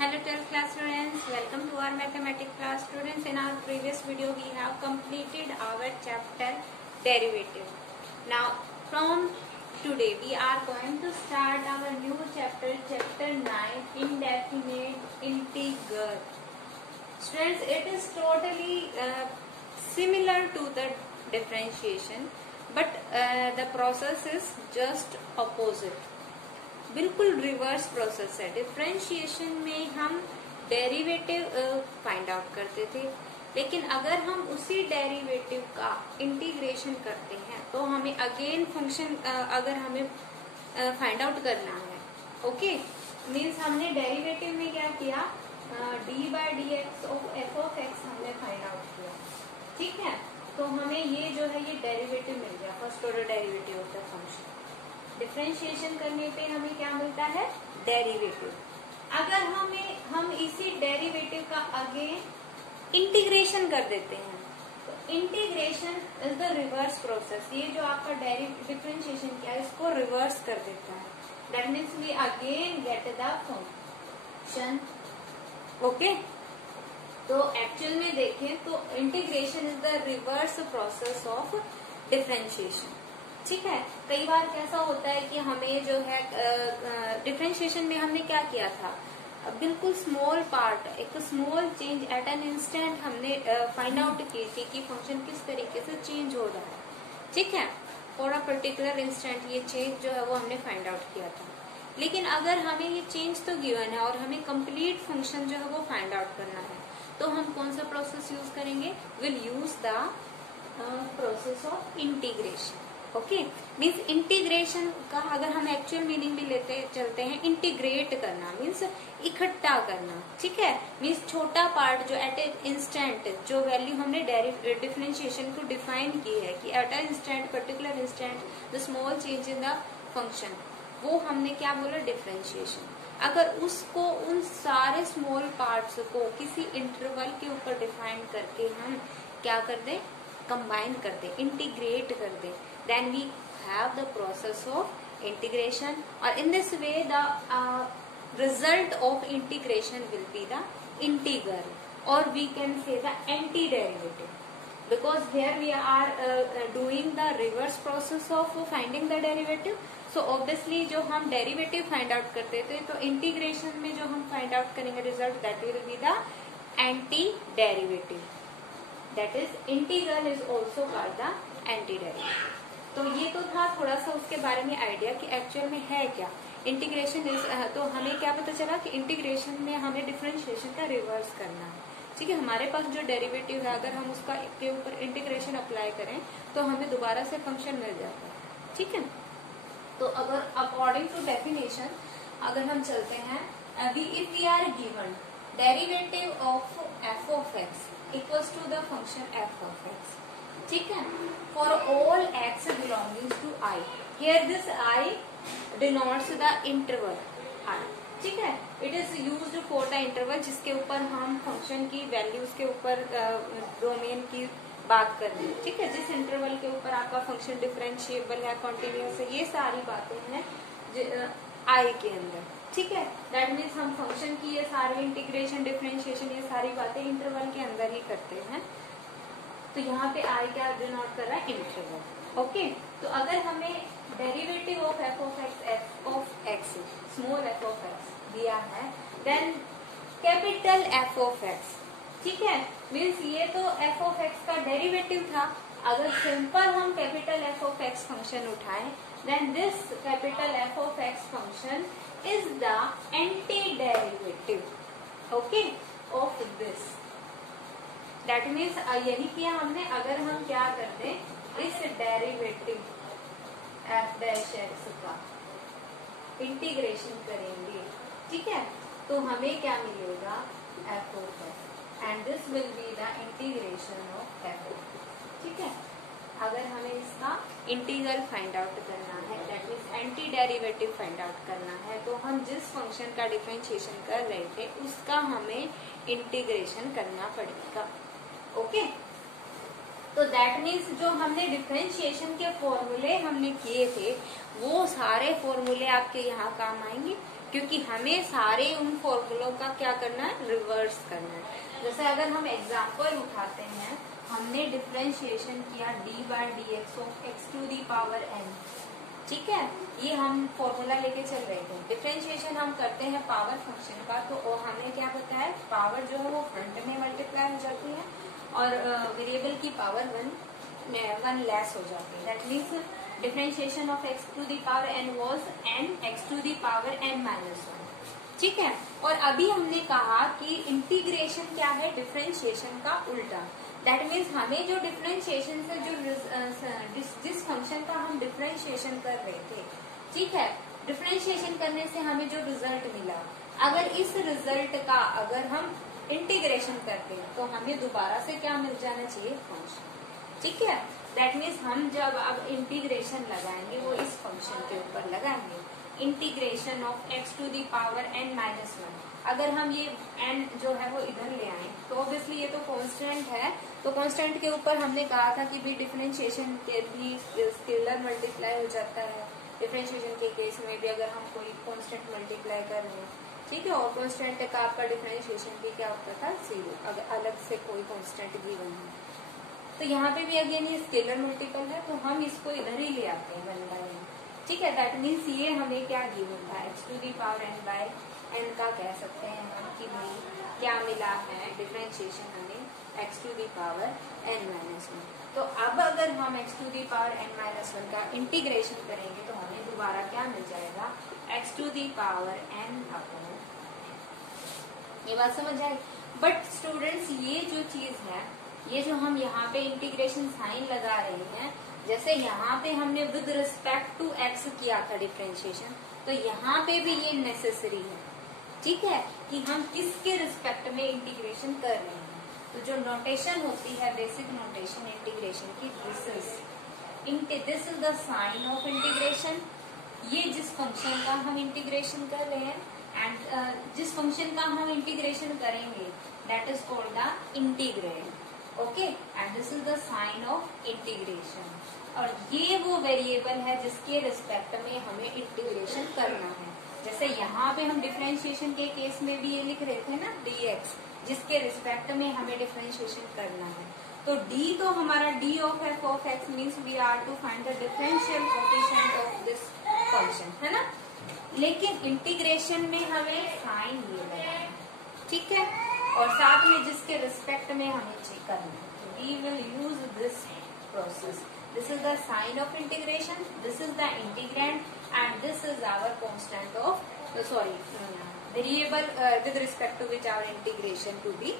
Hello 12th class students, welcome to our mathematics class students. In our previous video we have completed our chapter derivative. Now from today we are going to start our new chapter, chapter 9, indefinite integer. Students, it is totally similar to the differentiation, but the process is just opposite. बिल्कुल reverse process है। Differentiation में हम derivative find out करते थे, लेकिन अगर हम उसी डेरिवेटिव का इंटीग्रेशन करते हैं तो हमें अगेन फंक्शन अगर हमें फाइंड आउट करना है, ओके, मीन्स हमने डेरिवेटिव में क्या किया, D by d x of F of x हमने फाइंड आउट किया, ठीक है। तो हमें ये जो है ये डेरिवेटिव मिल गया, first order derivative of the function. Differentiation करने पे हमें क्या मिलता है, डेरिवेटिव। अगर हम इसी डेरिवेटिव का आगे इंटीग्रेशन कर देते हैं तो integration is the reverse process. ये जो आपका डिफरेंशिएशन किया है इसको रिवर्स कर देता है। That means we again get the function, okay. तो एक्चुअल में देखें तो integration is the reverse process of differentiation, ठीक है। कई बार कैसा होता है कि हमें जो है डिफरेंशिएशन में हमने क्या किया था, बिल्कुल स्मॉल पार्ट, एक small change at an instant हमने फाइंड आउट की थी कि फंक्शन किस तरीके से चेंज हो रहा है, ठीक है। फॉर अ पर्टिकुलर इंस्टेंट ये चेंज जो है वो हमने फाइंड आउट किया था। लेकिन अगर हमें ये चेंज तो गिवन है और हमें कंप्लीट फंक्शन जो है वो फाइंड आउट करना है, तो हम कौन सा प्रोसेस यूज करेंगे, will use the process of integration, okay. Means integration का अगर हम एक्चुअल मीनिंग भी लेते चलते हैं, इंटीग्रेट करना मीन्स इकट्ठा करना, ठीक है। मीन्स छोटा पार्ट जो एट ए इंस्टेंट जो वैल्यू हमने डिफरेंशिएशन को डिफाइन की है कि at a instant particular instant the small change in the function, वो हमने क्या बोला, डिफरेंशिएशन। अगर उसको उन सारे स्मॉल पार्ट्स को किसी इंटरवल के ऊपर डिफाइन करके हम क्या कर दें, कंबाइन कर दें, इंटीग्रेट कर दें, then we have the process of integration, or in this way the result of integration will be the integral, or we can say the antiderivative, because here we are doing the reverse process of finding the derivative. So obviously जो हम derivative find out करते थे तो integration में जो हम find out करेंगे result, that will be the antiderivative, that is integral is also called the antiderivative. तो ये तो था थोड़ा सा उसके बारे में आइडिया कि एक्चुअल में है क्या इंटीग्रेशन इज। तो हमें क्या पता चला कि इंटीग्रेशन में हमें डिफरेंशिएशन का रिवर्स करना है, ठीक है। हमारे पास जो डेरिवेटिव है अगर हम उसका के ऊपर इंटीग्रेशन अप्लाई करें तो हमें दोबारा से फंक्शन मिल जाता है, ठीक है। तो अगर अकॉर्डिंग टू डेफिनेशन अगर हम चलते हैं, if we are given derivative of F of X equals to the function F of X, ठीक है, for all X belonging to I, here this I denotes the interval I, ठीक है। It is used for the interval जिसके ऊपर हम function की values के ऊपर डोमेन की बात कर रहे हैं, ठीक है। जिस इंटरवल के ऊपर आपका फंक्शन डिफरेंशिएबल है, कॉन्टिन्यूअस है, ये सारी बातें हैं आई के अंदर, ठीक है। दैट मीन्स हम फंक्शन की ये सारी इंटीग्रेशन डिफरेंशिएशन ये सारी बातें इंटरवल के अंदर ही करते हैं। तो यहाँ पे आई क्या डिनोट कर रहा है, इंटरवल, ओके। तो अगर हमें derivative of F of X small F of X दिया है, then capital F of X, ठीक है, मीन्स ये तो एफ ऑफ एक्स का डेरिवेटिव था। अगर सिंपल हम capital F of X function उठाएं, then this capital F of X function is the antiderivative, okay, of this. That means यही किया हमने। अगर हम क्या कर दें, इस डेरिवेटिव एफ डैश एक्स का इंटीग्रेशन करेंगे, ठीक है, तो हमें क्या मिलेगा, F of x, and this will be the integration of F of X, ठीक है। अगर हमें इसका इंटीग्रल फाइंड आउट करना है, that means anti derivative find out करना है, तो हम जिस फंक्शन का डिफरेंशिएशन कर रहे थे उसका हमें इंटीग्रेशन करना पड़ेगा, ओके। तो तो दैट मीन्स जो हमने डिफरेंशिएशन के फॉर्मूले हमने किए थे वो सारे फॉर्मूले आपके यहाँ काम आएंगे, क्योंकि हमें सारे उन फॉर्मूलों का क्या करना है, रिवर्स करना है। जैसे अगर हम एग्जाम्पल उठाते हैं, हमने डिफरेंशिएशन किया d by d x of x to the power n, ठीक है, ये हम फॉर्मूला लेके चल रहे थे। डिफरेंशिएशन हम करते हैं पावर फंक्शन का, तो हमें क्या पता है, पावर जो है वो फ्रंट में मल्टीप्लाई हो जाती है और वेरिएबल की पावर वन लेस हो जाती है। That means differentiation of x to the power n was n x to the power n minus one, ठीक है। और अभी हमने कहा कि इंटीग्रेशन क्या है, डिफरेंशिएशन का उल्टा। दैट मीन्स हमें जो डिफरेंशिएशन से जो जिस फंक्शन का हम डिफरेंशिएशन कर रहे थे, ठीक है, डिफरेंशिएशन करने से हमें जो रिजल्ट मिला, अगर इस रिजल्ट का अगर हम इंटीग्रेशन करते हैं तो हमें दोबारा से क्या मिल जाना चाहिए, फंक्शन, ठीक है। दैट मीन्स हम जब अब इंटीग्रेशन लगाएंगे वो इस फंक्शन के ऊपर लगाएंगे, integration of x to the power n minus one. अगर हम ये एन जो है वो इधर ले आए तो ऑब्वियसली ये तो कांस्टेंट है, तो कांस्टेंट के ऊपर हमने कहा था कि भी डिफरेंशिएशन के भी स्केलर मल्टीप्लाई हो जाता है। डिफरेंशिएशन के केस में भी अगर हम कोई कांस्टेंट मल्टीप्लाई कर रहे हैं, ठीक है, और कांस्टेंट का आपका डिफरेंशिएशन भी क्या होता था, जीरो, अगर अलग से कोई कांस्टेंट गिवन है। तो यहाँ पे भी अगेन ये स्केलर मल्टीपल है, तो हम इसको इधर ही ले आते हैं वन बाय एन, ठीक है। दैट मीन्स ये हमें क्या गिवन था, x to the power n by n का कह सकते हैं हम कि भाई क्या मिला है, डिफरेंशिएशन हमें x to the power n minus one. तो अब अगर हम x to the power n minus one का इंटीग्रेशन करेंगे तो हमें दोबारा क्या मिल जाएगा, x to the power n upon, ये बात समझ आई। बट स्टूडेंट्स ये जो चीज है, ये जो हम यहाँ पे इंटीग्रेशन साइन लगा रहे हैं, जैसे यहाँ पे हमने विद रिस्पेक्ट टू एक्स किया था डिफरेंशिएशन, तो यहाँ पे भी ये नेसेसरी है, ठीक है, कि हम किसके रिस्पेक्ट में इंटीग्रेशन कर रहे हैं। तो जो नोटेशन होती है, बेसिक नोटेशन इंटीग्रेशन की, this is the sign of integration. ये जिस फंक्शन का हम इंटीग्रेशन कर रहे हैं एंड जिस फंक्शन का हम इंटीग्रेशन करेंगे that is called the integrand, okay, and this is the sign of integration. और ये वो वेरिएबल है जिसके रिस्पेक्ट में हमें इंटीग्रेशन करना है। जैसे यहाँ पे हम डिफरेंशिएशन के केस में भी ये लिख रहे थे ना, dx, जिसके रिस्पेक्ट में हमें डिफरेंशिएशन करना है। तो d तो हमारा d of f of x means we are to find the differential coefficient of this function, है ना। लेकिन इंटीग्रेशन में हमें साइन ये लगाना है, ठीक है, और साथ में जिसके रिस्पेक्ट में हमें चेक करना है। We will use this process. This is the sign of integration, this is the integrand and this is our constant of variable with respect to which our integration to be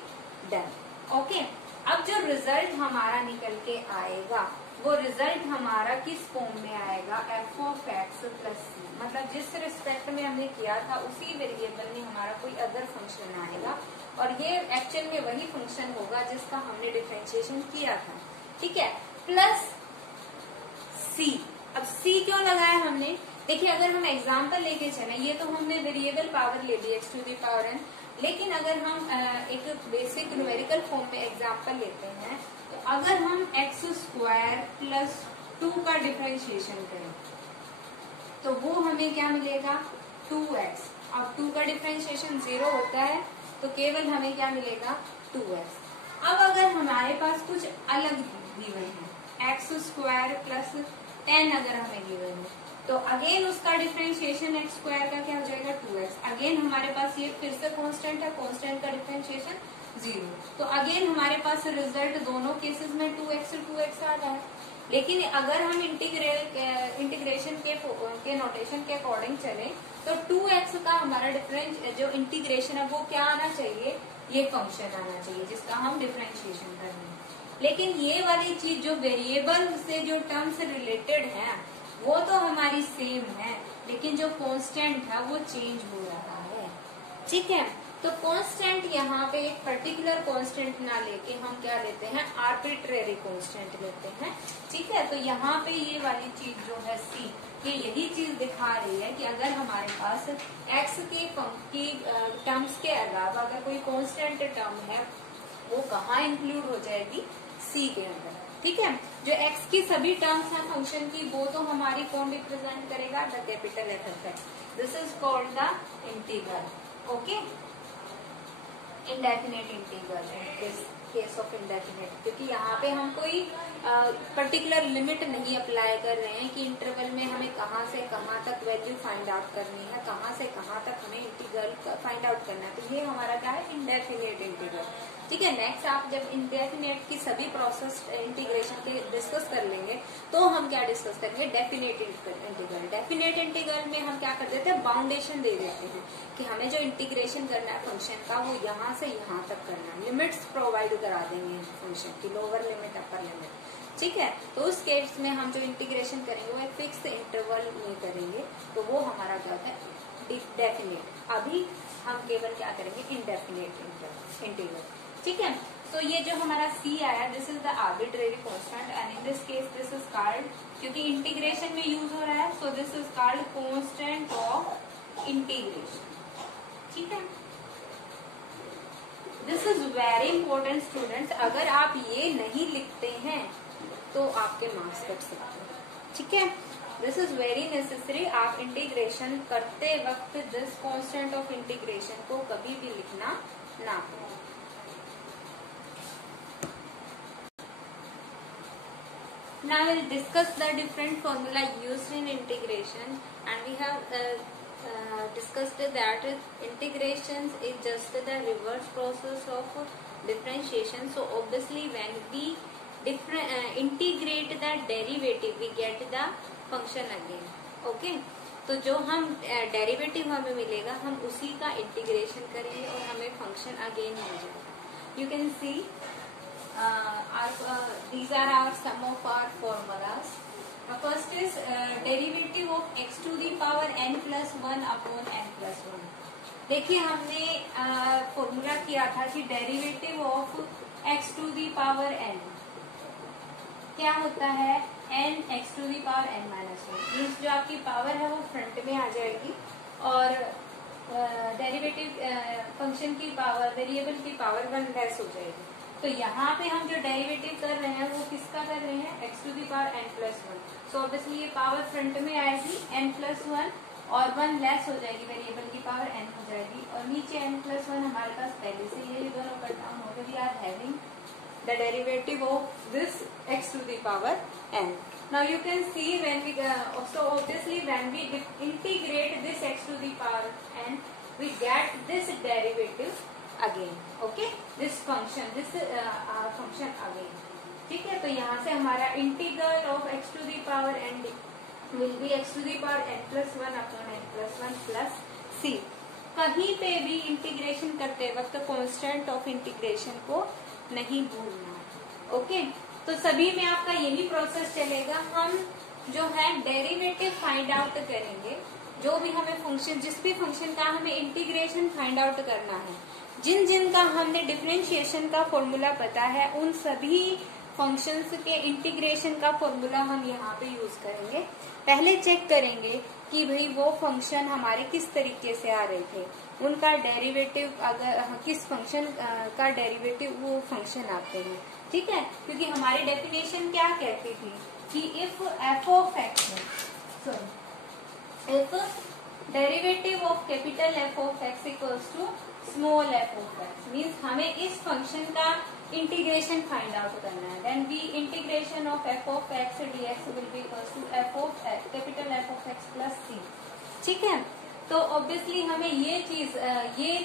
done, okay. अब जो result हमारा निकल के आएगा वो result हमारा किस form में आएगा, एफ ऑफ एक्स प्लस सी, मतलब जिस रिस्पेक्ट में हमने किया था उसी वेरिएबल में हमारा कोई अदर फंक्शन आएगा और ये एक्चुअल में वही फंक्शन होगा जिसका हमने डिफरेंशिएशन किया था, ठीक है, प्लस सी। अब सी क्यों लगाया हमने, देखिए अगर हम एग्जाम्पल लेके चले, ये तो हमने वेरिएबल पावर ले ली X to the power N, लेकिन अगर हम एक बेसिक न्यूमेरिकल फॉर्म पे एग्जाम्पल लेते हैं, तो अगर हम एक्स स्क्वायर प्लस 2 का डिफरेंशिएशन करें तो वो हमें क्या मिलेगा, 2x। अब 2 का डिफरेंशिएशन 0 होता है तो केवल हमें क्या मिलेगा, 2x। अब अगर हमारे पास कुछ अलग गिवन है, एक्स स्क्वायर प्लस 10 अगर हमें गिवन है, तो अगेन उसका डिफरेंशिएशन एक्स स्क्वायर का क्या हो जाएगा, 2x। अगेन हमारे पास ये फिर से कांस्टेंट है, कांस्टेंट का डिफरेंशिएशन 0, तो अगेन हमारे पास रिजल्ट दोनों केसेस में 2x आ रहा है। लेकिन अगर हम इंटीग्रेशन के नोटेशन के अकॉर्डिंग चले तो 2x का हमारा डिफरेंस जो इंटीग्रेशन है वो क्या आना चाहिए, ये फंक्शन आना चाहिए जिसका हम डिफरेंशिएशन कर रहे हैं। लेकिन ये वाली चीज जो वेरिएबल से जो टर्म्स रिलेटेड है वो तो हमारी सेम है, लेकिन जो कांस्टेंट है वो चेंज हो रहा है, ठीक है। तो कांस्टेंट यहाँ पे एक पर्टिकुलर कांस्टेंट ना लेके हम क्या लेते हैं, आर्बिट्रेरी कांस्टेंट लेते हैं, ठीक है। तो यहाँ पे ये वाली चीज जो है सी, ये यही चीज दिखा रही है कि अगर हमारे पास एक्स की टर्म्स के अलावा अगर कोई कांस्टेंट टर्म है वो कहाँ इंक्लूड हो जाएगी, सी के अंदर। ठीक है, जो x की सभी टर्म्स हैं फंक्शन की वो तो हमारी कौन रिप्रेजेंट करेगा, the capital F of x. This is called the integral. Okay, indefinite integral in this case of indefinite, क्योंकि यहाँ पे हम कोई पर्टिकुलर लिमिट नहीं अप्लाई कर रहे हैं कि इंटरवल में हमें कहाँ से कहाँ तक वैल्यू फाइंड आउट करनी है, कहाँ से कहाँ तक हमें इंटीग्रल फाइंड आउट करना है. तो ये हमारा क्या है, इंडेफिनेट इंटीग्रल. ठीक है, नेक्स्ट आप जब इंडेफिनेट की सभी प्रोसेस इंटीग्रेशन के डिस्कस कर लेंगे तो हम क्या डिस्कस करेंगे, डेफिनेट इंटीग्रल. डेफिनेट इंटीग्रल में हम क्या कर देते हैं, बाउंडेशन दे देते हैं कि हमें जो इंटीग्रेशन करना है फंक्शन का वो यहाँ से यहाँ तक करना है. लिमिट्स प्रोवाइड करा देंगे फंक्शन की, लोअर लिमिट अपर लिमिट. ठीक है, तो उस केस में हम जो इंटीग्रेशन करेंगे वो एक फिक्स इंटरवल में करेंगे, तो वो हमारा क्या होता है, डेफिनेट. अभी हम केवल क्या करेंगे, इंडेफिनेट इंटीग्रल. ठीक है, तो ये जो हमारा c आया, this is the arbitrary constant and in this case this is called, क्योंकि इंटीग्रेशन में यूज हो रहा है, so this is called constant of integration. ठीक है, this is very important students. अगर आप ये नहीं लिखते हैं तो आपके मार्क्स कट सकते हैं. ठीक है, दिस इज वेरी नेसेसरी. आप इंटीग्रेशन करते वक्त दिस कांस्टेंट ऑफ इंटीग्रेशन को कभी भी लिखना ना करें. Now we'll discuss the different formula used in integration, and we have discussed that integrations is just the reverse process of differentiation. So obviously when we integrate the derivative we get the function again. Okay, तो जो हम derivative हमें मिलेगा हम उसी का integration करेंगे और हमें फंक्शन अगेन मिल जाएगा. You can C these are our some of our formulas. First is derivative of x to the power n plus 1 upon n plus 1. देखिए हमने फॉर्मूला किया था कि derivative of x to the power n क्या होता है, n x to the power n minus 1. Means जो आपकी पावर है वो फ्रंट में आ जाएगी और डेरिवेटिव फंक्शन की पावर, वेरिएबल की पावर 1 लेस हो जाएगी. तो यहाँ पे हम जो डेरिवेटिव कर रहे हैं वो किसका कर रहे हैं, x to the power n plus 1. So obviously ये पावर फ्रंट में आएगी n प्लस 1 और 1 लेस हो जाएगी, वेरिएबल की पावर n हो जाएगी और नीचे n प्लस 1 हमारे पास पहले से ये दोनों कट डाउन हो गए. We are having the derivative of this x to the power n. Now you can see when we so obviously when we integrate this x to the power n we get this derivative again. Okay, this function again. ठीक है, तो यहाँ से हमारा integral of x to the power n will be x to the power n plus 1 upon n plus 1 plus c. कहीं पे भी integration करते वक्त कांस्टेंट ऑफ इंटीग्रेशन को नहीं भूलना. ओके, तो सभी में आपका यही प्रोसेस चलेगा. हम जो है डेरिवेटिव फाइंड आउट करेंगे, जो भी हमें फंक्शन, जिस भी फंक्शन का हमें इंटीग्रेशन फाइंड आउट करना है, जिन का हमने डिफरेंशिएशन का फॉर्मूला पता है उन सभी फंक्शंस के इंटीग्रेशन का फॉर्मूला हम यहाँ पे यूज करेंगे. पहले चेक करेंगे कि भाई वो फंक्शन हमारे किस तरीके से आ रहे थे, उनका डेरिवेटिव, अगर किस फंक्शन का डेरिवेटिव वो फंक्शन आते हैं. ठीक है, क्योंकि हमारी डेफिनेशन क्या कहती थी कि if F of X, if derivative of capital F of X equals to small F of X, means हमें इस फंक्शन का इंटीग्रेशन फाइंड आउट करना है. Then be integration of F of X DX will be equals to F of capital F of X plus सी. ठीक है, तो obviously हमें ये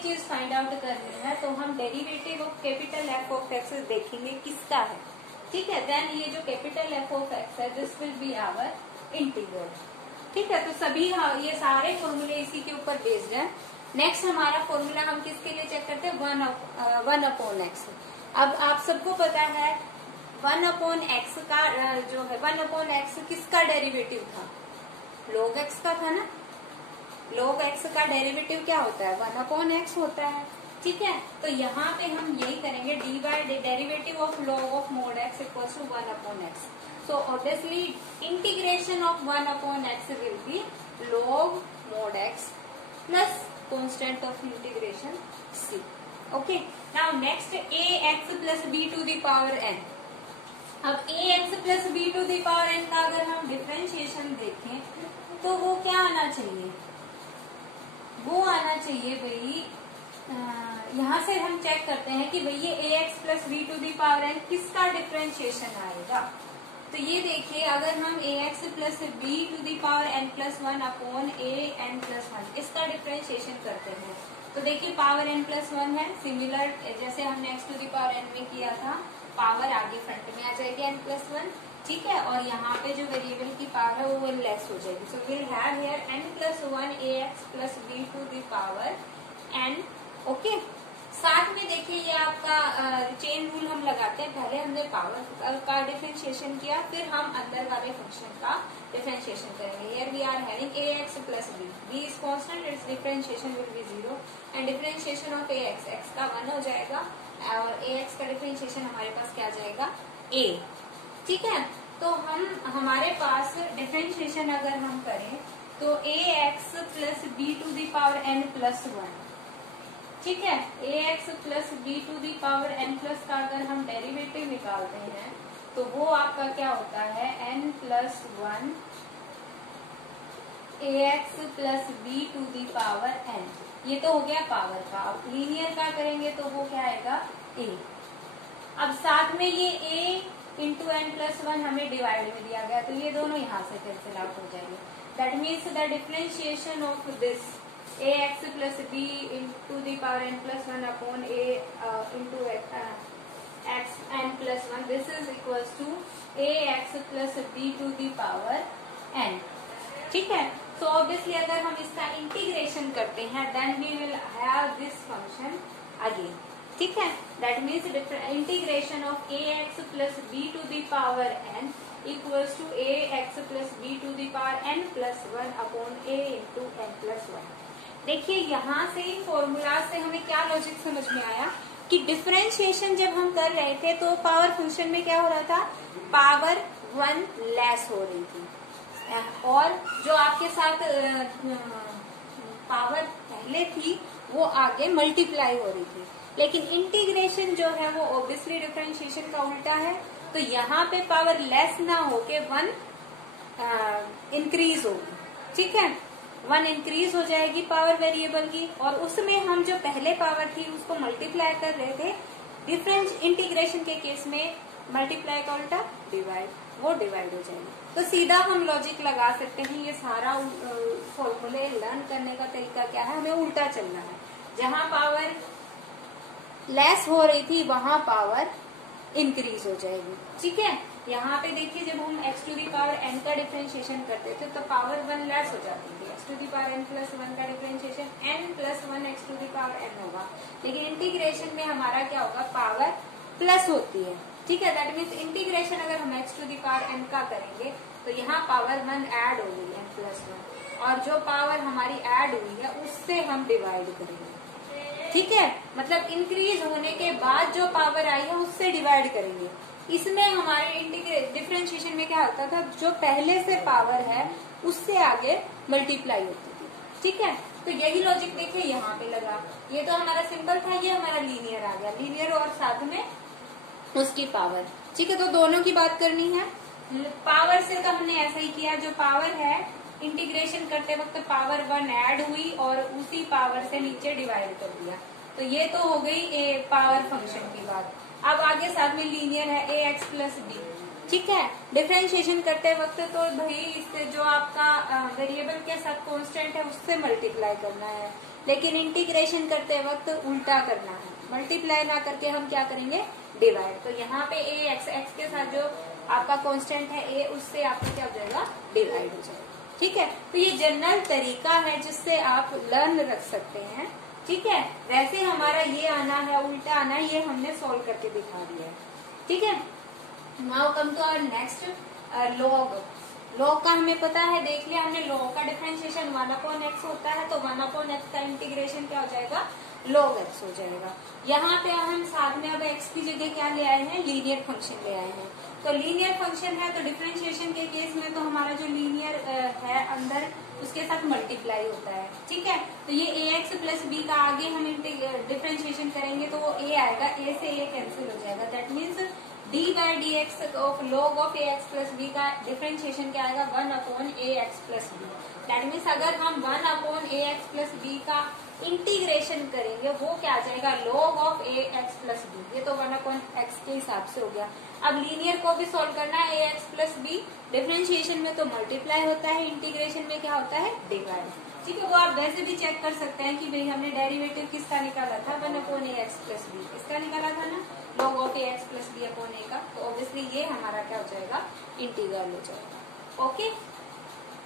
चीज फाइंड आउट करनी है, तो हम derivative of capital F of x देखेंगे किसका है. ठीक है, देन ये जो कैपिटल एफ ऑफ एक्स है this will be our integral. ठीक है, तो सभी ये सारे फॉर्मूले इसी के ऊपर बेस्ड है. नेक्स्ट हमारा फॉर्मूला हम किसके लिए चेक करते हैं, 1 अपॉन एक्स. अब आप सबको पता है 1 अपॉन एक्स का जो है 1 अपॉन एक्स किसका डेरिवेटिव था, log x का था ना. log x का डेरिवेटिव क्या होता है, 1 अपॉन एक्स होता है. ठीक है, तो यहाँ पे हम यही करेंगे, d by derivative of log of mod x equals to 1 upon x. So obviously integration of 1 upon x will be log mod x plus constant of integration c. Okay, now next ax plus b to the power n. अब a x plus b to the power n का अगर हम differentiation देखें तो वो क्या आना चाहिए, वो आना चाहिए भाई, यहाँ से हम चेक करते हैं कि भाई ये a x plus b to the power n किसका डिफरेंशिएशन आएगा। तो ये देखिए, अगर हम a x plus b to the power n plus one upon a n plus one इसका डिफरेंशिएशन करते हैं तो देखिए पावर एन प्लस वन है, सिमिलर जैसे हमने x to the power n में किया था, पावर आगे फ्रंट में आ जाएगी एन प्लस वन, ठीक है। और यहाँ पे जो वेरिएबल की पावर है वो लेस हो जाएगी। So will have here n plus one a x plus b to the power n. Okay, साथ में देखिए ये आपका चेन रूल हम लगाते हैं, पहले हमने पावर का डिफरेंशिएशन किया, फिर हम अंदर वाले फंक्शन का डिफरेंशिएशन करेंगे। Here we are having a x plus b, b is constant, it's differentiation will be 0 and differentiation of a x, x का 1 हो जाएगा और ए एक्स का डिफरेंशिएशन हमारे पास क्या आ जाएगा ए, ठीक है। तो हमारे पास डिफरेंशिएशन अगर हम करें तो a x plus b to the power n plus one, ठीक है। A x plus b to the power n plus का अगर हम डेरिवेटिव निकालते हैं तो वो आपका क्या होता है n plus one a x plus b to the power n, ये तो हो गया पावर का। अब लीनियर का करेंगे तो वो क्या आएगा ए। अब साथ में ये ए इंटू एन प्लस वन हमें डिवाइड में दिया गया तो ये दोनों यहाँ से कैंसिल आउट हो जाएंगे। That means the differentiation of this a x plus b into the power n plus one upon a into x n plus one, this is equals to a x plus b to the power n, ठीक है। So obviously अगर हम इसका integration करते हैं then we will have this function again, ठीक है। That means integration of a x plus b to the power n equals to a x plus b to the power n plus one upon a into n plus one. देखिए यहाँ से इन formula से हमें क्या logic समझ में आया कि डिफरेंशिएशन जब हम कर रहे थे तो पावर फंक्शन में क्या हो रहा था, पावर वन लेस हो रही थी और जो आपके साथ पावर पहले थी वो आगे मल्टीप्लाई हो रही थी। लेकिन इंटीग्रेशन जो है वो ऑब्वियसली डिफरेंशिएशन का उल्टा है, तो यहाँ पे पावर लेस ना होके वन इंक्रीज होगी, ठीक है। वन इंक्रीज हो जाएगी पावर वेरिएबल की और उसमें हम जो पहले पावर थी उसको मल्टीप्लाई कर रहे थे। डिफरेंस इंटीग्रेशन के केस में मल्टीप्लाई का उल्टा डिवाइड, वो डिवाइड हो जाएगी। तो सीधा हम लॉजिक लगा सकते हैं, ये सारा फॉर्मूले लर्न करने का तरीका क्या है, हमें उल्टा चलना है। जहां पावर लेस हो रही थी वहां पावर इंक्रीज हो जाएगी, ठीक है। यहाँ पे देखिए जब हम x to the power n का डिफरेंशिएशन करते थे तो पावर वन लेस हो जाती थी, x to the power n plus one का differentiation n plus one x to the power n होगा। लेकिन इंटीग्रेशन में हमारा क्या होगा, पावर प्लस होती है, ठीक है। दैट मीन्स इंटीग्रेशन अगर हम x to the power n का करेंगे तो यहाँ पावर वन ऐड हो गई n प्लस वन और जो पावर हमारी ऐड हुई है उससे हम डिवाइड करेंगे, ठीक है। मतलब इंक्रीज होने के बाद जो पावर आई है उससे डिवाइड करेंगे। इसमें हमारे डिफरेंशिएशन में क्या होता था, जो पहले से पावर है उससे आगे मल्टीप्लाई होती थी, ठीक है। तो यही लॉजिक देखिए यहाँ पे लगा, ये तो हमारा सिंपल था, ये हमारा लीनियर आ गया, लीनियर और साथ में उसकी पावर, ठीक है। तो दोनों की बात करनी है। पावर से तो हमने ऐसा ही किया, जो पावर है इंटीग्रेशन करते वक्त पावर वन ऐड हुई और उसी पावर से नीचे डिवाइड कर दिया, तो ये तो हो गई ए पावर फंक्शन की बात। अब आगे साथ में लीनियर है ए एक्स प्लस बी, ठीक है। डिफरेंशिएशन करते वक्त तो भाई इससे जो आपका वेरिएबल के साथ कांस्टेंट है उससे मल्टीप्लाई करना है, लेकिन इंटीग्रेशन करते वक्त उल्टा करना है, मल्टीप्लाई ना करके हम क्या करेंगे, डिवाइड। तो यहाँ पे ए एक्स, एक्स के साथ जो आपका कांस्टेंट है ए, उससे आपका क्या हो जाएगा, डिवाइड हो जाएगा, ठीक है। तो ये जनरल तरीका है जिससे आप लर्न रख सकते हैं, ठीक है। वैसे हमारा ये आना है, उल्टा आना है, ये हमने सॉल्व करके दिखा दिया है, ठीक है। Now come to our next log. Log का हमें पता है, देख लिया हमने, लॉग का डिफरेंशिएशन 1/x होता है, तो 1/x का इंटीग्रेशन क्या हो जाएगा, log x हो जाएगा। यहाँ पे हम साथ में अब x की जगह क्या ले आए हैं, लीनियर फंक्शन ले आए हैं। तो लीनियर फंक्शन है तो डिफरेंशिएशन के केस में तो हमारा जो लीनियर है अंदर उसके साथ मल्टीप्लाई होता है, ठीक है। तो ये ax प्लस बी का आगे हम डिफरेंशिएशन करेंगे तो वो a आएगा, a से a कैंसिल हो जाएगा। That means d by d x of log of a x plus b का डिफरेंशिएशन क्या आएगा 1 upon a x plus b. That means अगर हम 1 upon a x plus b का इंटीग्रेशन करेंगे वो क्या आ जाएगा log of a x plus b. ये तो 1 अपॉन एक्स के हिसाब से हो गया। अब लीनियर को भी सॉल्व करना है a x plus B. Differentiation में तो मल्टीप्लाई होता है, इंटीग्रेशन में क्या होता है डिवाइड। ठीक है, वो आप वैसे भी चेक कर सकते हैं कि भाई हमने डेरिवेटिव किसका निकाला था 1 upon a x plus b, इसका निकाला था ना log of a x plus b upon a का। तो ऑब्वियसली ये हमारा क्या हो जाएगा इंटीग्रल हो जाएगा। ओके,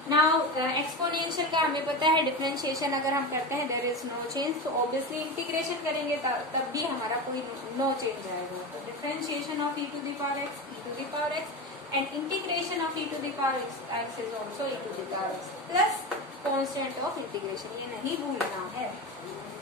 नाउ एक्सपोनेंशियल का हमें पता है डिफरेंशिएशन अगर हम करते हैं देयर इज नो चेंज, तो ऑब्वियसली इंटीग्रेशन करेंगे तब भी हमारा कोई नो चेंज आएगा। तो differentiation of e to the power x and integration of e to the power x is also e to the power x plus constant of integration, ये नहीं भूलना है।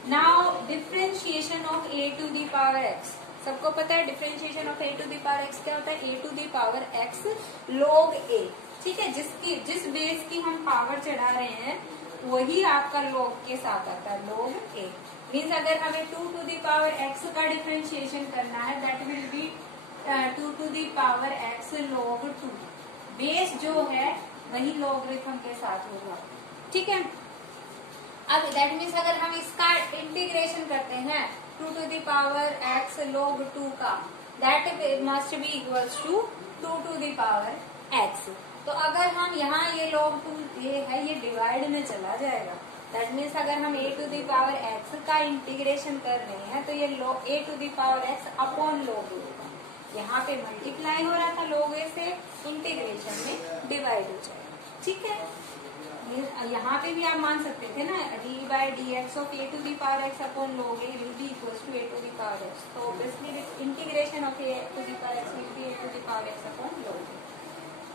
Now differentiation of a to the power x, सबको पता है differentiation of a to the power x क्या होता है, a to the power x log a। ठीक है, जिस बेस की हम पावर चढ़ा रहे हैं वही आपका log के साथ आता है log a। मीन्स अगर हमें 2 टू द पावर x का डिफरेंशिएशन करना है that will be 2 to the power x log 2। Base जो है वही लॉगरिथम के साथ होगा। ठीक है, अब दैट मीन्स अगर हम इसका इंटीग्रेशन करते हैं 2 to the power x log 2 का, that must be equals to 2 to the power x। तो अगर हम यहाँ ये log 2 ये है ये डिवाइड में चला जाएगा। दैट मीन्स अगर हम a to the power x का इंटीग्रेशन कर रहे हैं तो ये a to the power x upon log a होगा। यहाँ पे मल्टीप्लाई हो रहा था log a से, इंटीग्रेशन में डिवाइड हो जाएगा। ठीक है, यहाँ पे भी आप मान सकते थे ना d by d x of a to the power x upon log a will be equals to a to the power x। तो obviously integration of a to the power x will be a to the power x upon log a।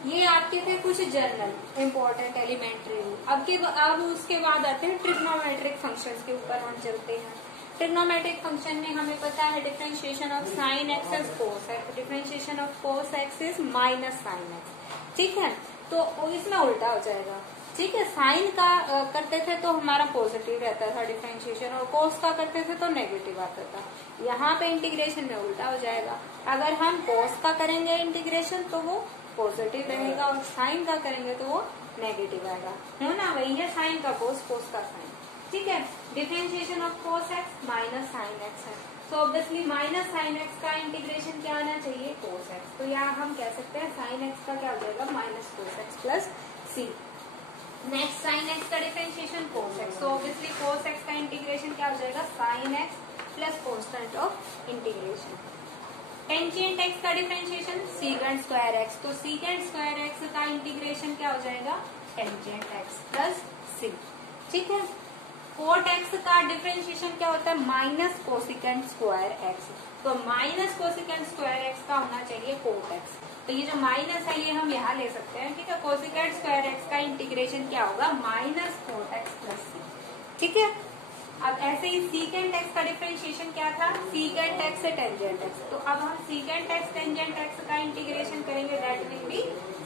ये आपके थे कुछ general important elementary rule. अब उसके बाद आते हैं ट्रिग्नोमेट्रिक फंक्शंस के ऊपर हम चलते हैं। ट्रिग्नोमेट्रिक फंक्शन में हमें पता है differentiation of sine x is cos x, differentiation of cos x is minus sine x. ठीक है, तो इसमें उल्टा हो जाएगा। ठीक है, साइन का करते थे तो हमारा पॉजिटिव रहता था डिफरेंशिएशन, और कोस का करते थे तो नेगेटिव आता था। यहाँ पे इंटीग्रेशन में उल्टा हो जाएगा। अगर हम कोस का करेंगे इंटीग्रेशन तो वो पॉजिटिव रहेगा, और साइन का करेंगे तो वो नेगेटिव आएगा। है ना, वही है साइन का कोस, कोस का साइन। ठीक है, differentiation of cos x minus sine x है, तो ऑब्वियसली माइनस साइन एक्स का इंटीग्रेशन क्या आना चाहिए कोस एक्स। तो यहाँ हम कह सकते हैं साइन एक्स का क्या हो जाएगा माइनस कोस एक्स प्लस सी। नेक्स्ट साइन एक्स का डिफरेंशिएशन कोस एक्स, तो ऑब्वियसली कोस एक्स का इंटीग्रेशन क्या हो जाएगा sine x plus constant of integration. Tangent x का डिफरेंशिएशन सीकेंट स्क्वायर एक्स, तो सीकेंट स्क्वायर एक्स का इंटीग्रेशन क्या हो जाएगा टेंजेंट एक्स प्लस सी। ठीक है, कोट एक्स का डिफरेंशिएशन क्या होता है माइनस कोसिकेंट स्क्वायर एक्स, तो माइनस कोसिकेंट स्क्वायर एक्स का होना चाहिए कोट एक्स। तो ये जो माइनस है ये हम यहाँ ले सकते हैं। ठीक है, कोसिकेंट स्क्वायर एक्स का इंटीग्रेशन क्या होगा माइनस कोट एक्स प्लस सी। ठीक है, अब ऐसे ही सीकेंट एक्स का डिफरेंशिएशन क्या था सीकेंट एक्स से टेंजेंट एक्स, तो अब हम सीकेंट एक्स टेंजेंट एक्स का इंटीग्रेशन करेंगे that will be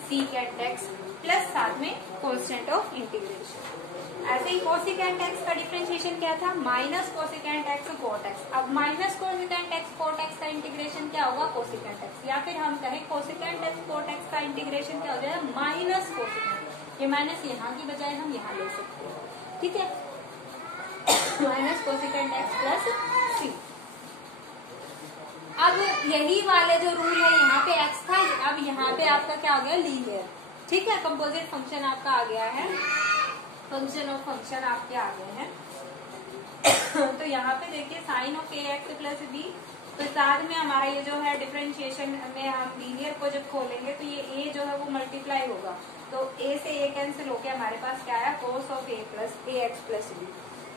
secant x plus साथ में कांस्टेंट ऑफ इंटीग्रेशन। ऐसे ही कोसिकेंट एक्स का डिफरेंशिएशन क्या था minus cosecant x cot x, अब minus cosecant x cot x का इंटीग्रेशन क्या होगा कोसिकेंट एक्स, या फिर हम कहें कोसिकेंट एक्स कोट एक्स का इंटीग्रेशन क्या हो जाएगा माइनस कोसिकेंट, ये माइनस यहाँ की बजाय हम यहाँ ले सकते हैं। ठीक है, माइनस कोसिकेंट एक्स प्लस सी। अब यही वाले जो रूल है यहाँ पे एक्स था, अब यहाँ पे आपका क्या आ गया लीनियर। ठीक है, कंपोजिट फंक्शन आपका आ गया है, फंक्शन ऑफ फंक्शन आपके आ गए हैं। तो यहाँ पे देखिए sine of a x plus b, तो साथ में हमारा ये जो है डिफरेंशिएशन में हम लीनियर को जब खोलेंगे तो ये ए जो है वो मल्टीप्लाई होगा, तो ए से ए कैंसिल होके हमारे पास क्या है cos of a plus a x plus b.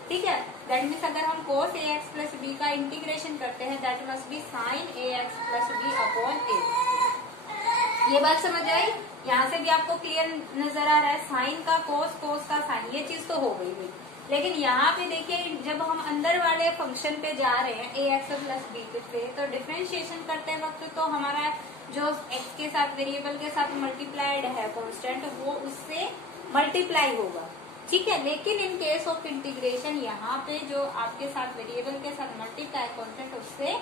ठीक है, दैट मीन्स अगर हम cos a x plus b का इंटीग्रेशन करते हैं that must be sine a x plus b upon a. ये बात समझ आई, यहाँ से भी आपको क्लियर नजर आ रहा है साइन का कोस, कोस का साइन, ये चीज तो हो गई हुई। लेकिन यहाँ पे देखिए जब हम अंदर वाले फंक्शन पे जा रहे हैं ए एक्स प्लस बी पे, तो डिफरेंशिएशन करते वक्त तो हमारा जो एक्स के साथ वेरिएबल के साथ मल्टीप्लाइड है कांस्टेंट वो उससे मल्टीप्लाई होगा। ठीक है, लेकिन इन केस ऑफ इंटीग्रेशन यहाँ पे जो आपके साथ वेरिएबल के साथ मल्टीप्लाई कांस्टेंट उससे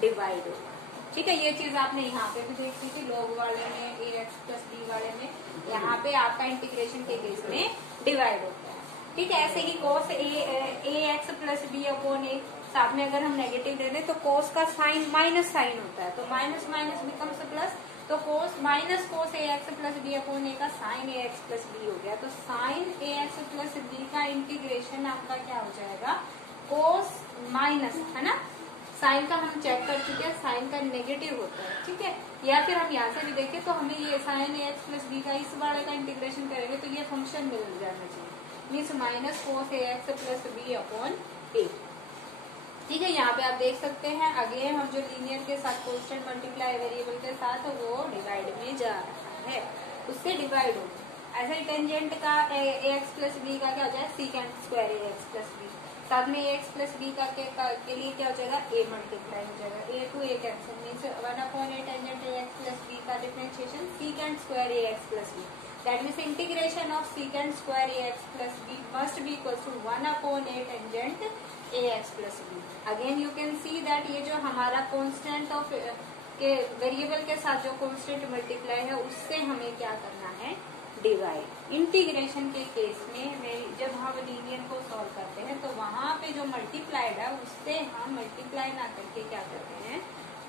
डिवाइड होगा। ठीक है, ये चीज आपने यहाँ पे भी देखी थी, log वाले में ax प्लस b वाले में, यहाँ पे आपका इंटीग्रेशन के केस में डिवाइड होता है। ठीक है, ऐसे ही cos ax plus b upon a, साथ में अगर हम नेगेटिव ले लें तो cos का साइन माइनस साइन होता है, तो माइनस माइनस बिकम्स प्लस, तो cos minus cos ax plus b upon a का साइन ax प्लस b हो गया, तो साइन ax प्लस b का इंटीग्रेशन आपका क्या हो जाएगा, cos माइनस, है ना, साइन का हम चेक कर चुके हैं, साइन का नेगेटिव होता है। ठीक है, या फिर हम यहाँ से भी देखें तो हमें ये साइन ax प्लस b का इस वाले का इंटीग्रेशन करेंगे तो ये फंक्शन मिल जाना चाहिए, means minus cos ax plus b upon a। ठीक है, यहाँ पे आप देख सकते हैं अगेन हम जो लीनियर के साथ कांस्टेंट मल्टीप्लाई वेरिएबल के साथ वो डिवाइड में जा रहा है, उससे डिवाइड हो। ऐसे ही टेंजेंट का ax प्लस b का क्या हो जाएगा, secant square ax plus b, साथ में ax प्लस b का के लिए क्या हो जाएगा, a मल्टीप्लाई हो जाएगा, a to a cancel, means 1/a tangent ax plus b का differentiation secant square ax plus b, that means integration of secant square ax plus b must be equal to 1/a tangent ax plus b। Again you can see that ये जो हमारा constant of के variable के साथ जो constant multiply है उससे हमें क्या करना है, डिवाइड। इंटीग्रेशन के केस में जब हम लीनियर को सॉल्व करते हैं तो वहां पे जो मल्टीप्लाइड है उससे हम मल्टीप्लाई ना करके क्या करते हैं,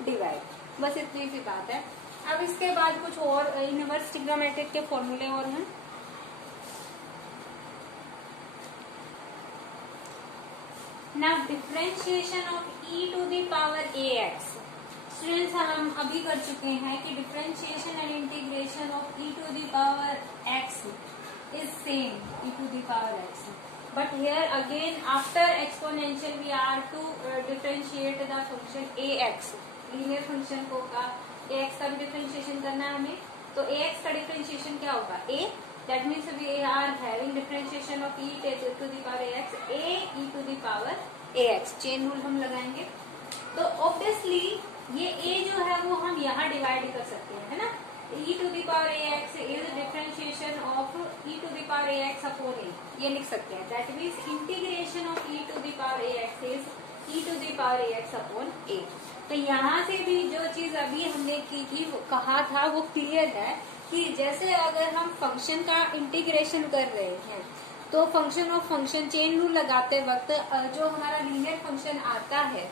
डिवाइड। बस इतनी सी बात है। अब इसके बाद कुछ और इनवर्स ट्रिग्नोमेट्रिक के फॉर्मूले और हैं। Now differentiation of e to the power ax, students हम अभी कर चुके हैं कि differentiation and integration of e to the power x is same e to the power x, but here again after exponential we are to differentiate the function ax, linear function को का ax का भी differentiation करना है हमें, तो ax का differentiation क्या होगा, a, that means we are having differentiation of e to the power ax, a e to the power ax, chain rule हम लगाएंगे, तो ऑब्वियसली ये a जो है वो हम यहाँ डिवाइड कर सकते हैं, है ना, e to the power ax is differentiation of e to the power ax upon a, ये लिख सकते हैं, that means integration of e to the power ax is e to the power ax upon a। तो यहाँ से भी जो चीज अभी हमने की कहा था वो क्लियर है कि जैसे अगर हम फंक्शन का इंटीग्रेशन कर रहे हैं तो function of function chain rule लगाते वक्त जो हमारा लीनियर फंक्शन आता है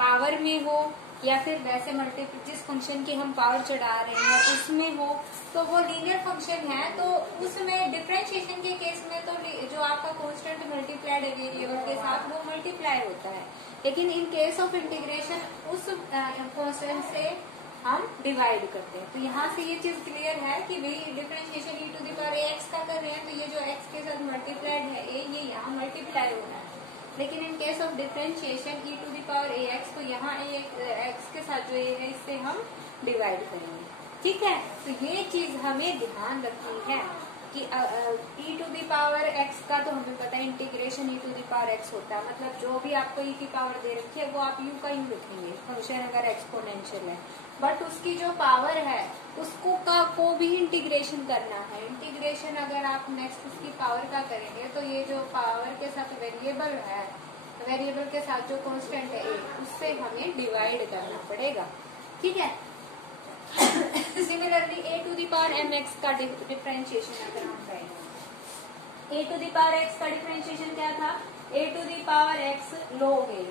पावर में हो या फिर वैसे मल्टीपल जिस फंक्शन की हम पावर चढ़ा रहे हैं उसमें हो, तो वो लीनियर फंक्शन है, तो उसमें डिफरेंशिएशन के केस में तो जो आपका कांस्टेंट मल्टीप्लाइड वेरिएबल के साथ वो मल्टीप्लाई होता है, लेकिन इन केस ऑफ इंटीग्रेशन उस कांस्टेंट से हम डिवाइड करते हैं। तो यहाँ से ये चीज क्लियर है कि भाई differentiation e to the power ax का कर रहे हैं तो ये जो x के साथ मल्टीप्लाइड है a, ये यहाँ मल्टीप्लाई हो रहा है, लेकिन in case of differentiation e to the power ax तो यहाँ x के साथ जो a है इससे हम डिवाइड करेंगे। ठीक है, तो ये चीज हमें ध्यान रखनी है कि e to the power x का तो हमें पता है integration e to the power x होता है, मतलब जो भी आपको e की पावर दे रखी है वो आप u का u लिखेंगे फंक्शन अगर एक्सपोनेंशियल है, बट उसकी जो पावर है उसको को भी इंटीग्रेशन करना है। इंटीग्रेशन अगर आप नेक्स्ट उसकी पावर का करेंगे तो ये जो पावर के साथ वेरिएबल है, वेरिएबल के साथ जो कांस्टेंट है उससे हमें डिवाइड करना पड़ेगा। ठीक है, similarly a to the power mx का डिफरेंशिएशन अगर हम करेंगे, a to the power x का डिफरेंशिएशन क्या था, a to the power x log a।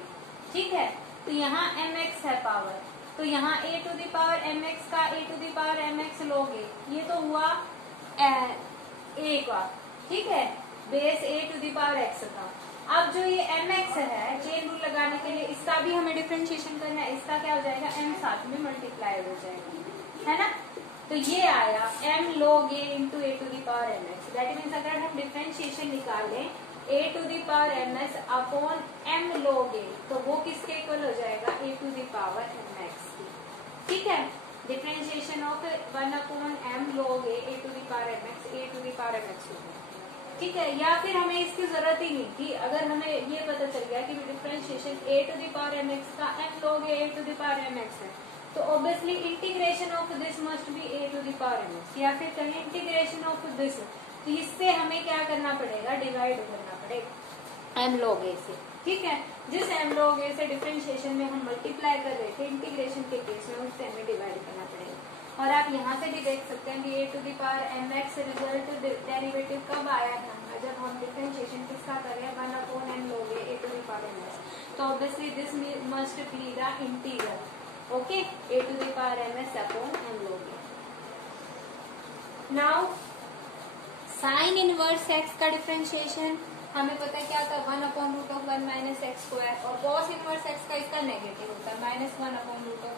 ठीक है, तो यहाँ mx है पावर, तो यहाँ a to the power mx का a to the power mx log a, ये तो हुआ a का, ठीक है, base a to the power x का। अब जो ये mx है चेन रूल लगाने के लिए इसका भी हमें डिफरेंशिएशन करना है, इसका क्या हो जाएगा, m साथ में मल्टीप्लाई हो जाएगा, है ना, तो ये आया m log a into a to the power mx, that means अगर हम डिफरेंशिएशन निकालें a to the power ms upon m log a तो वो किसके इक्वल हो जाएगा, a to the power mx की। ठीक है, differentiation of 1 upon m log a to the power mx, a to the power mx होगा। ठीक है, या फिर हमें इसकी जरूरत ही नहीं थी, अगर हमें ये पता चल गया कि differentiation a to the power mx का m log a to the power mx है, तो obviously integration of this must be a to the power mx, या फिर कहें इंटीग्रेशन ऑफ दिस, तो इससे हमें क्या करना पड़ेगा, डिवाइड करना पड़ेगा। एम लॉग ए से, ठीक है। जिस एम लॉग ए से डिफरेंशिएशन में हम मल्टीप्लाई कर रहे थे इंटीग्रेशन के केस में, उससे हमें डिवाइड करना पड़ेगा। और आप यहाँ से भी देख सकते हैं कि a to the power m x result derivative कब आया था, जब हम डिफरेंशिएशन किसका कर रहे हैं, 1 upon m log a to the power m x. तो obviously this must be the integral, okay, a to the power m x upon m log a. Now sine inverse x का differentiation हमें पता है क्या था, 1 upon root of 1 minus x square, और cos inverse x का इसका negative होता है, -1 upon root of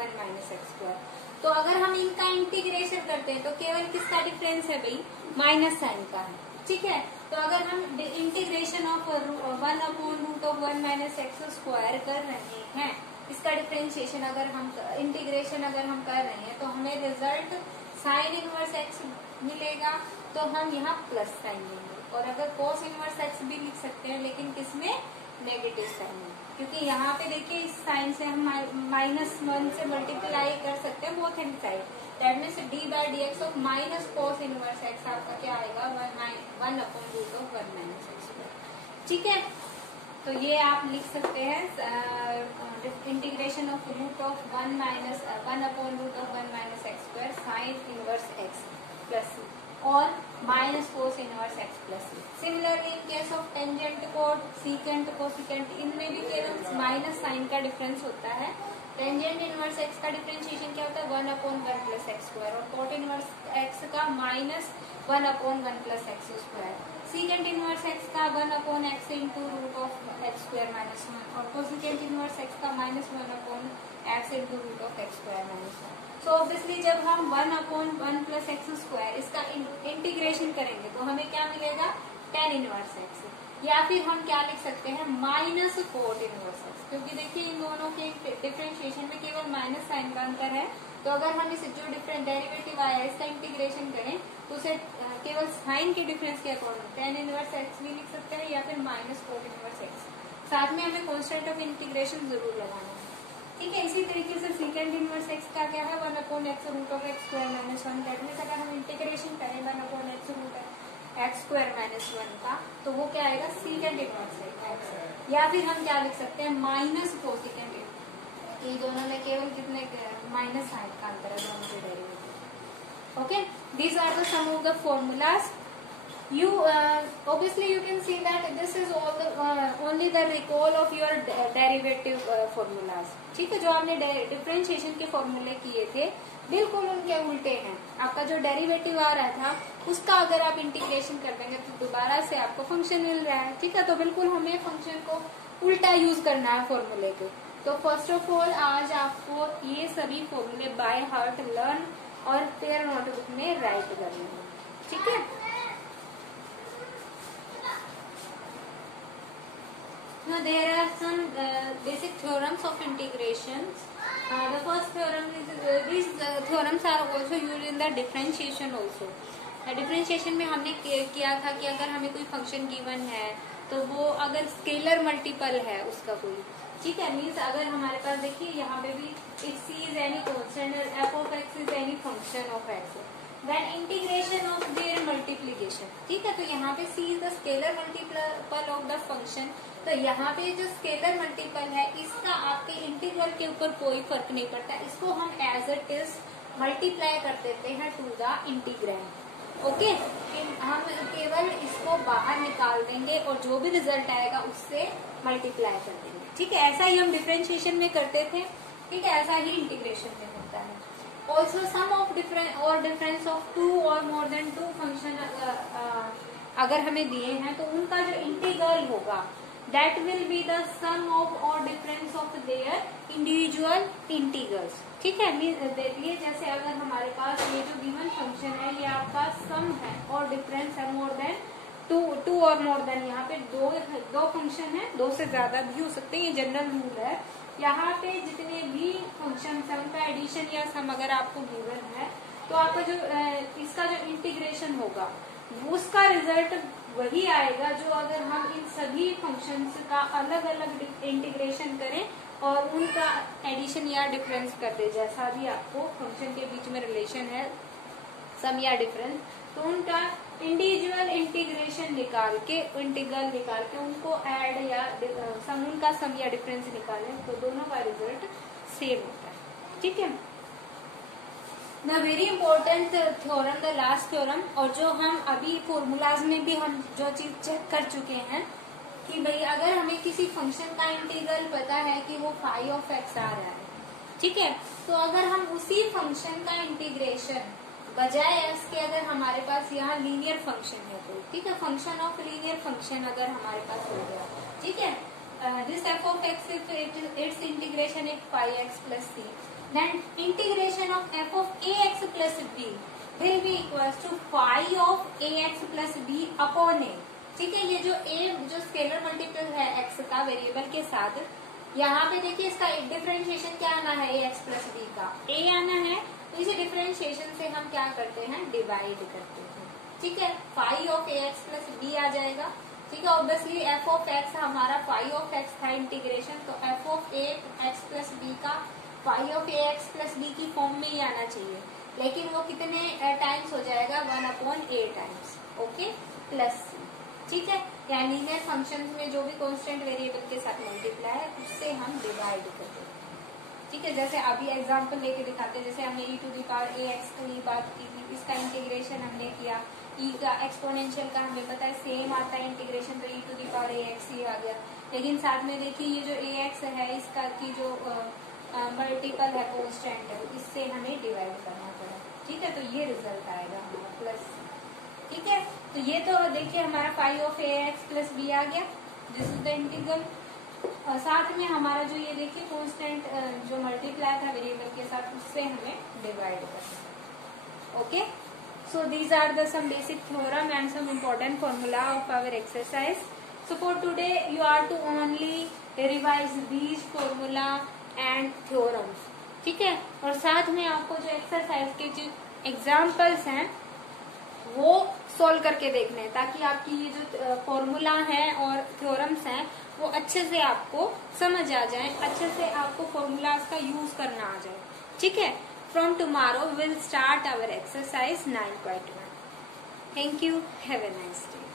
1 minus x square. तो अगर हम इनका इंटीग्रेशन करते हैं तो केवल किसका डिफरेंस है भाई, माइनस साइन का है, ठीक है। तो अगर हम integration of 1 upon root of 1 minus x square कर रहे हैं, इसका डिफरेंशिएशन अगर हम इंटीग्रेशन अगर हम कर रहे हैं, तो हमें रिजल्ट साइन इनवर्स एक्स मिलेगा, तो हम यहाँ प्लस साइन लेंगे। और अगर कोस इनवर्स एक्स भी लिख सकते हैं, लेकिन किसमें, नेगेटिव साइन में, क्योंकि यहाँ पे देखिए इस साइन से हम -1 से मल्टीप्लाई कर सकते हैं both hand side, that means d by d x of minus cos inverse x आपका क्या आएगा, 1 upon root of 1 minus x square, ठीक है। तो ये आप लिख सकते हैं integration of root of 1 upon root of 1 minus x square sine inverse x plus और minus cos inverse x plus. Similarly in case of tangent cot, secant, cosecant, इनमें भी केवल माइनस साइन का डिफरेंस होता है। टेंजेंट इनवर्स एक्स का differentiation क्या होता है, 1 अपॉन 1 प्लस एक्स स्क्वायर, और कोट इनवर्स एक्स का -1 upon 1 plus x square. Secant inverse x का 1 upon x into root of x square minus 1, और कोसिकेंट इनवर्स एक्स का -1 upon x into root of x square minus 1। So obviously जब हम 1 upon 1 plus x square इसका integration करेंगे तो हमें क्या मिलेगा, tan इनवर्स एक्स, या फिर हम क्या लिख सकते हैं, माइनस कोट इनवर्स एक्स, क्योंकि देखिए इन दोनों के डिफरेंशिएशन में केवल माइनस साइन का अंतर है। तो अगर हम इस जो डिफरेंट डेरिवेटिव आया है इसका इंटीग्रेशन करें तो उसे केवल साइन के डिफरेंस के अकॉर्डिंग tan इनवर्स एक्स भी लिख सकते हैं, या फिर माइनस कोट इनवर्स एक्स। साथ में हमें कांस्टेंट ऑफ इंटीग्रेशन जरूर लगाना है, ठीक है। इसी तरीके से सीकेंट इनवर्स एक्स का क्या है, 1 upon x root of x square minus 1, that means अगर हम इंटीग्रेशन करें 1 upon x root x square minus 1 का, तो वो क्या आएगा, सीकेंट इनवर्स एक्स, या फिर हम क्या लिख सकते हैं, माइनस कोसिकेंट। ये दोनों में केवल कितने माइनस साइन का अंतर है दोनों के derivative, okay. These are the some of the formulas. You obviously you can see that this is all the only the recall of your derivative formulas, ठीक है। जो आपने डिफरेंशिएशन के फॉर्मूले किए थे बिल्कुल उनके उल्टे हैं। आपका जो डेरिवेटिव आ रहा था उसका अगर आप इंटीग्रेशन कर देंगे तो दोबारा से आपको फंक्शन मिल रहा है, ठीक है। तो बिल्कुल हमें फंक्शन को उल्टा यूज करना है फॉर्मूले के। तो फर्स्ट ऑफ ऑल आज आपको ये सभी फॉर्मूले बाय हार्ट लर्न और पेयर नोटबुक में राइट करने हैं, ठीक है। Now there are some basic theorems of integration. The first theorem is these theorems are also used in the differentiation also. Differentiation में हमने किया था कि अगर हमें कोई फंक्शन गिवन है तो वो अगर स्केलर मल्टीपल है उसका कोई, ठीक है, मीन्स अगर हमारे पास देखिए यहाँ पे भी if c is any constant और f of x is any function of x, then integration of their multiplication, ठीक है। तो यहाँ पे c is the scalar multiple of the function. तो यहाँ पे जो स्केलर मल्टीपल है इसका आपके इंटीग्रल के ऊपर कोई फर्क नहीं पड़ता, इसको हम एज इट इज मल्टीप्लाई कर देते हैं टू द इंटीग्रैंड, ओके। हम केवल इसको बाहर निकाल देंगे और जो भी रिजल्ट आएगा उससे मल्टीप्लाई कर देंगे, ठीक है। ऐसा ही हम डिफरेंशिएशन में करते थे, ठीक है, ऐसा ही इंटीग्रेशन में होता है। Also sum of difference of 2 और मोर देन 2 फंक्शन अगर हमें दिए हैं तो उनका जो इंटीग्रल होगा that will be the sum of or difference of their individual integrals, ठीक है। देखिए जैसे अगर हमारे पास ये जो गिवन फंक्शन है ये आपका सम है और डिफरेंस है मोर देन 2 और मोर देन, यहाँ पे दो फंक्शन है, 2 से ज्यादा भी हो सकते हैं, ये जनरल रूल है। यहाँ पे जितने भी फंक्शन है उनका एडिशन या सम अगर आपको गिवन है तो आपका जो इसका जो इंटीग्रेशन होगा उसका रिजल्ट वही आएगा जो अगर हम इन सभी फंक्शंस का अलग अलग इंटीग्रेशन करें और उनका एडिशन या डिफरेंस कर दे, जैसा भी आपको फंक्शन के बीच में रिलेशन है सम या डिफरेंस, तो उनका इंडिविजुअल इंटीग्रेशन निकाल के, इंटीग्रल निकाल के उनको ऐड या सम, उनका सम या डिफरेंस निकालें तो दोनों का रिजल्ट सेम होता है। ठीक है, the very important theorem, the last theorem, और जो हम अभी फॉर्मूलाज में भी हम जो चीज चेक कर चुके हैं कि भाई अगर हमें किसी फंक्शन का इंटीग्रल पता है कि वो फाई ऑफ एक्स आ रहा है, ठीक है, तो अगर हम उसी फंक्शन का इंटीग्रेशन बजाय एस के, अगर हमारे पास यहाँ लीनियर फंक्शन है तो, ठीक है, फंक्शन ऑफ लीनियर फंक्शन अगर हमारे पास हो गया, ठीक है, this f of x it's integration is phi x plus c, then integration of F of a x plus b will be equals to phi of a x plus b upon a. ठीक है, ये जो a जो scalar multiple है x का variable के साथ, यहाँ पे देखिए इसका डिफरेंशिएशन क्या आना है, ए एक्स प्लस बी का ए आना है, तो इसी डिफरेंशिएशन से हम क्या करते हैं, डिवाइड करते हैं। ठीक है, phi of a x plus b आ जाएगा। ठीक है, ऑब्वियसली एफ ऑफ एक्स हमारा फाई ऑफ एक्स था इंटीग्रेशन, तो F of a x plus b का phi of a x plus b की फॉर्म में ही आना चाहिए, लेकिन वो कितने टाइम्स हो जाएगा, 1/a टाइम्स, ओके, प्लस सी। ठीक है, यानी लीनियर फंक्शन में जो भी कांस्टेंट वेरिएबल के साथ मल्टीप्लाई है उससे हम डिवाइड करते हैं। ठीक है, जैसे अभी एग्जांपल लेके दिखाते हैं, जैसे हमने e to the power a x की बात की थी, इसका इंटीग्रेशन हमने किया, e का एक्सपोनेंशियल का हमें पता है सेम आता है इंटीग्रेशन, तो e to the power a x ही आ गया। लेकिन साथ में देखिए ये जो ए एक्स है इसका की जो मल्टीपल है कांस्टेंट है, इससे हमें डिवाइड करना पड़ा। ठीक है, तो ये रिजल्ट आएगा हमारा प्लस। ठीक है, तो ये तो देखिए हमारा phi of a x plus b आ गया, दिस इज द इंटीग्रल, और साथ में हमारा जो ये देखिए कांस्टेंट जो मल्टीप्लाई था वेरिएबल के साथ, उससे हमें डिवाइड करना। Okay, so these are the some basic theorem and some important formula of our exercise. So for today you are to only revise these formula and theorems. ठीक है, और साथ में आपको जो एक्सरसाइज के जो एग्जाम्पल्स हैं वो सोल्व करके देखने हैं, ताकि आपकी ये जो फॉर्मूला है और थ्योरम्स हैं वो अच्छे से आपको समझ आ जाए, अच्छे से आपको फॉर्मूलाज का यूज करना आ जाए। ठीक है, from tomorrow will start our exercise 9.1। Thank you, have a nice day.